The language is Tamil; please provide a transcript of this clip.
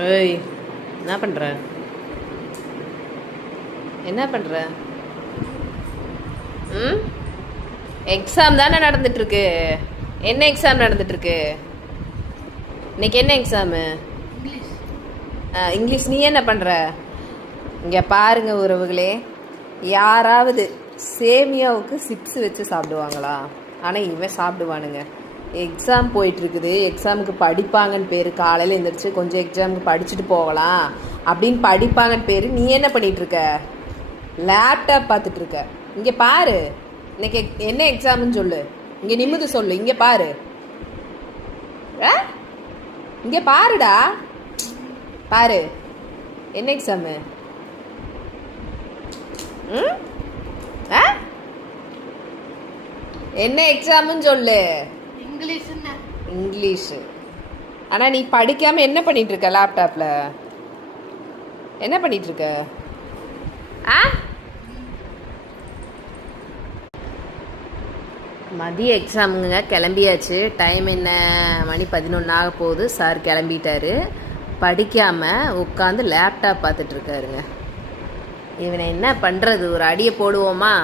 ஏய், என்ன பண்ற? என்ன பண்ற? ம், எக்ஸாம் தானே நடந்துட்டு இருக்கு. என்ன எக்ஸாம் நடந்துட்டு இருக்கு? இன்னைக்கு என்ன எக்ஸாமு? இங்கிலீஷ். நீ என்ன பண்ற? இங்க பாருங்க உறவுகளே, யாராவது சேமியாவுக்கு சிப்ஸ் வச்சு சாப்பிடுவாங்களா? ஆனால் இவன் சாப்பிடுவானுங்க. எக்ஸாம் போயிட்டுருக்குது, எக்ஸாமுக்கு படிப்பாங்கன்னு பேர். காலையில் எழுந்திரிச்சு கொஞ்சம் எக்ஸாமுக்கு படிச்சுட்டு போகலாம் அப்படின்னு படிப்பாங்கன்னு பேர். நீ என்ன பண்ணிகிட்ருக்க? லேப்டாப் பார்த்துட்ருக்க. இங்கே பாரு, இன்னைக்கு என்ன எக்ஸாம்னு சொல்லு. இங்கே நிமிந்து சொல்லு. இங்கே பாரு, இங்கே பாருடா, பாரு. என்ன எக்ஸாமு? ம், என்ன எக்ஸாம்னு சொல்லு. இங்கிலீஷு. ஆனால் நீ படிக்காமல் என்ன பண்ணிட்டு இருக்க? லேப்டாப்பில் என்ன பண்ணிட்டு இருக்க? மதிய எக்ஸாமுங்க, கிளம்பியாச்சு. டைம் என்ன, மணி 11 ஆக போகுது. சார் கிளம்பிட்டாரு. படிக்காமல் உட்காந்து லேப்டாப் பார்த்துட்ருக்காருங்க. இவனை என்ன பண்ணுறது? ஒரு அடியை போடுவோமா?